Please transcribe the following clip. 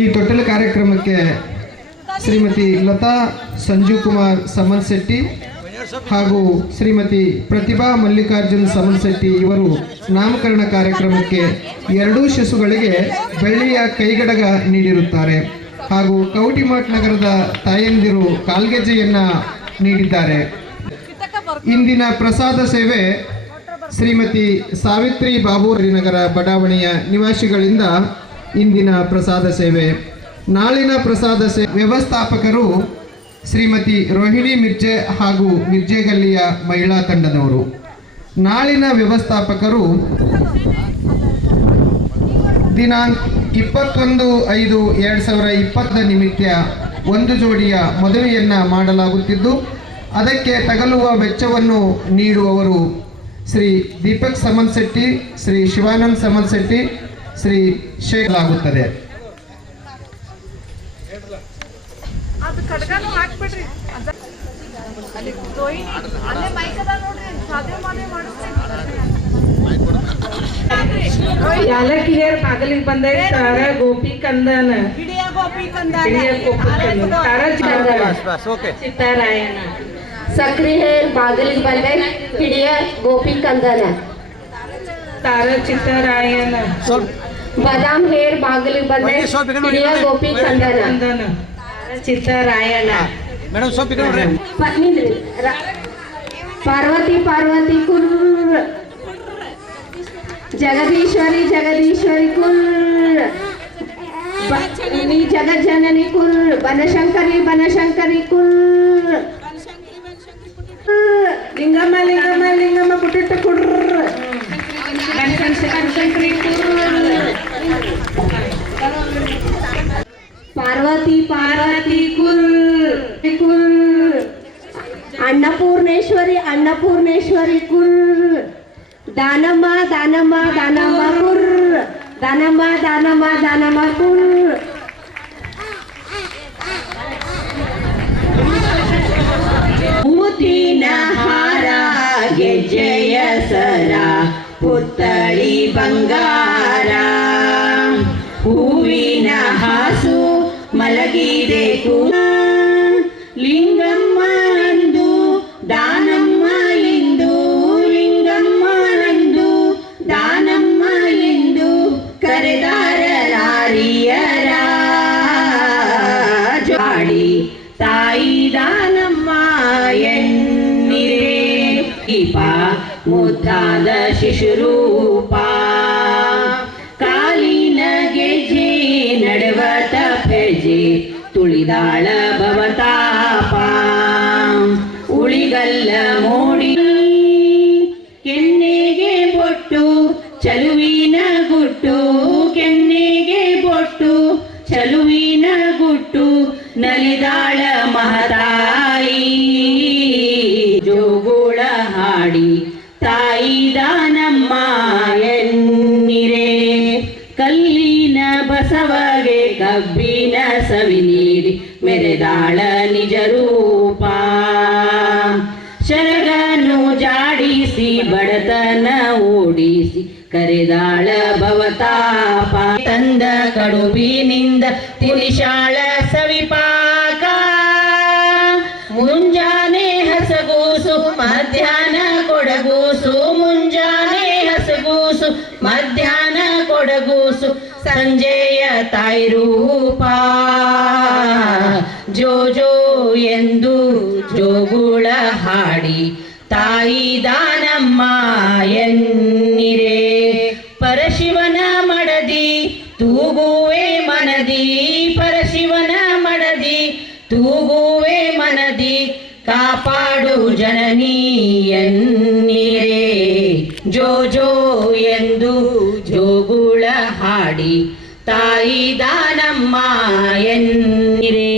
ಈ ತೊಟ್ಟಲ ಕಾರ್ಯಕ್ರಮಕ್ಕೆ ಶ್ರೀಮತಿ ಲತಾ ಸಂಜೀವ್ ಕುಮಾರ್ ಸಮನ್ ಶೆಟ್ಟಿ ಹಾಗೂ ಶ್ರೀಮತಿ ಪ್ರತಿಭಾ ಮಲ್ಲಿಕಾರ್ಜುನ್ ಸಮನ್ ಶೆಟ್ಟಿ ಇವರು ನಾಮಕರಣ ಕಾರ್ಯಕ್ರಮಕ್ಕೆ 2 ಶಿಶುಗಳಿಗೆ ಬೆಳ್ಳಿಯ ಕೈಗಡಗ ನೀಡಿರುತ್ತಾರೆ ಹಾಗೂ ಕೌಟಿಮಠ್ ನಗರದ ತಾಯಂದಿರು ಕಾಲ್ಗೆಜ್ಜೆಯನ್ನ ನೀಡಿದ್ದಾರೆ. ಇಂದಿನ ಪ್ರಸಾದ ಸೇವೆ ಶ್ರೀಮತಿ ಸಾವಿತ್ರಿ ಬಾಬೂರಿ ನಗರ ಬಡಾವಣೆಯ ನಿವಾಸಿಗಳಿಂದ ಇಂದಿನ ಪ್ರಸಾದ ಸೇವೆ. ನಾಳಿನ ಪ್ರಸಾದ ಸೇವೆ ವ್ಯವಸ್ಥಾಪಕರು ಶ್ರೀಮತಿ ರೋಹಿಣಿ ಮಿರ್ಜೆ ಹಾಗೂ ಮಿರ್ಜೆಗಲ್ಲಿಯ ಮಹಿಳಾ ತಂಡದವರು. ನಾಳಿನ ವ್ಯವಸ್ಥಾಪಕರು ದಿನಾಂಕ 21/5/2020 ನಿಮಿತ್ತ 1 ಜೋಡಿಯ ಮದುವೆಯನ್ನು ಮಾಡಲಾಗುತ್ತಿದ್ದು ಅದಕ್ಕೆ ತಗಲುವ ವೆಚ್ಚವನ್ನು ನೀಡುವವರು ಶ್ರೀ ದೀಪಕ್ ಸಮನ್ ಶೆಟ್ಟಿ, ಶ್ರೀ ಶಿವಾನಂದ್ ಸಮನ್ ಶೆಟ್ಟಿ, ಶ್ರೀ ಶೇಖ್ ಆಗುತ್ತದೆ. ಯಾಲಕ್ಕಿಯರ್ ಬಾಗಲಿಗೆ ಬಂದೈತೆ ತಾರ ಗೋಪಿ ಕಂದನ ಚಿತ್ತಾರಾಯಣ. ಸಕ್ರಿ ಹೇರ್ ಬಾಗಲಿಗೆ ಬಂದೈತೆ ಹಿಡಿಯ ಗೋಪಿ ಕಂದನ ತಾರ ಚಿತ್ತಾರಾಯಣ. ಬಾದಾಮ್ ಹೇರ್ ಬಾಗಲಿಗೆ ಬಂದೈತೆ ಹಿಡಿಯ ಗೋಪಿ ಕಂದನ ಚಿತ್ತಾರಾಯಣ. ಪಾರ್ವತಿ ಪಾರ್ವತಿ ಕುರ್ರ ಜಗದೀಶ್ವರಿ ಜಗದೀಶ್ವರಿ ಕುರ್ರ ಜಗಜ್ಜನನಿ ಕುರ್ರ ಬನಶಂಕರಿ ಬನಶಂಕರಿ ಕುರ್ರ ಲಿಂಗಮ್ಮ ಲಿಂಗಮ್ಮ ಲಿಂಗಮ್ಮ ಕುಟ್ಟಿಟ್ಟು ಕುಡ್ರ ಬನಶಂಕರಿ ಕುರ್ರ. ಪಾರ್ವತಿ ಪಾರ್ವತಿ ಕುರ್ರ ಕುರ್ರ ಅನ್ನಪೂರ್ಣೇಶ್ವರಿ ಅನ್ನಪೂರ್ಣೇಶ್ವರಿ ಕುರ್ರ ದಾನಮ್ಮ ದಾನಮ್ಮ ದಾನಮ್ಮ ಕುರ್ರ ದಾನಮ್ಮ ದಾನಮ್ಮ ದಾನಮ್ಮ ಕುರ್ರ. ಮುತ್ತಿನ ಹಾರ ಗೆಜ್ಜೆಯ ಸರ ಪುತ್ತಳಿ ಬಂಗಾರ ಹೂವಿನ ಹಾಸು ಮಲಗಿದೆ ಲಿಂಗಮ್ಮ ಎಂದು ದಾನಮ್ಮ ಎಂದು ಲಿಂಗಮ್ಮ ಎಂದು ದಾನಮ್ಮ ಎಂದು ಕರೆದಾರಲಾರಿಯರ ಜಾಡಿ ತಾಯಿ ದಾನಮ್ಮ ಎನ್ನಿರೆ ದೀಪ ಮುದ್ದಾದ ಶಿಶುರೂಪ ಕಾಲಿನ ಗೆಜ್ಜೆ ನಡವತ ಹೆಜ್ಜೆ ತುಳಿದಾಳ ಭವತಾಪ ಉಳಿಗಲ್ಲ ಮೋಡಿ ಕೆನ್ನೆಗೆ ಬೊಟ್ಟು ಚಲುವಿನ ಗುಟ್ಟು ಕೆನ್ನೆಗೆ ಬೊಟ್ಟು ಚಲುವಿನ ಗುಟ್ಟು ನಲಿದಾಳ ಮಹತಾಯಿ ಜೋಗುಳ ಹಾಡಿ ತಾಯಿ ದಾನಮ್ಮ ಎನ್ನಿರೆ ಕಲ್ಲಿನ ಬಸವಗೆ ಕಬ್ಬಿನ ಸವಿ ನೀಡಿ ಮೆರೆದಾಳ ನಿಜ ರೂಪ ಶರಗನು ಜಾಡಿಸಿ ಬಡತನ ಓಡಿಸಿ ಕರೆದಾಳ ಭವತಾಪ ತಂದ ಕಡುಬಿನಿಂದ ತಿನಿಶಾಳ ಸವಿಪಾಕ ಮುಂಜಾನೆ ಹಸಗೂಸು ಮಧ್ಯಾಹ್ನ ಕೊಡಗೂಸು ಮುಂಜಾನೆ ಹಸಗೂಸು ಮಧ್ಯಾಹ್ನ ಕೊಡಗೂಸು ಸಂಜೆಯ ತಾಯಿ ರೂಪ ಜೋ ಜೋ ಎಂದು ಜೋಗುಳ ಹಾಡಿ ತಾಯಿ ದಾನಮ್ಮ ಎನ್ನಿರೆ ಪರಶಿವನ ಮಡದಿ ತೂಗುವೆ ಮನದಿ ಪರಶಿವನ ಮಡದಿ ತೂಗುವೆ ಮನದಿ ಕಾಪಾಡು ಜನನಿ ಎನ್ನಿರೆ ಜೋ ಜೋ ಎಂದು ಜೋಗುಳ ಹಾಡಿ ತಾಯಿ ದಾನಮ್ಮ ಎನ್ನಿರೆ.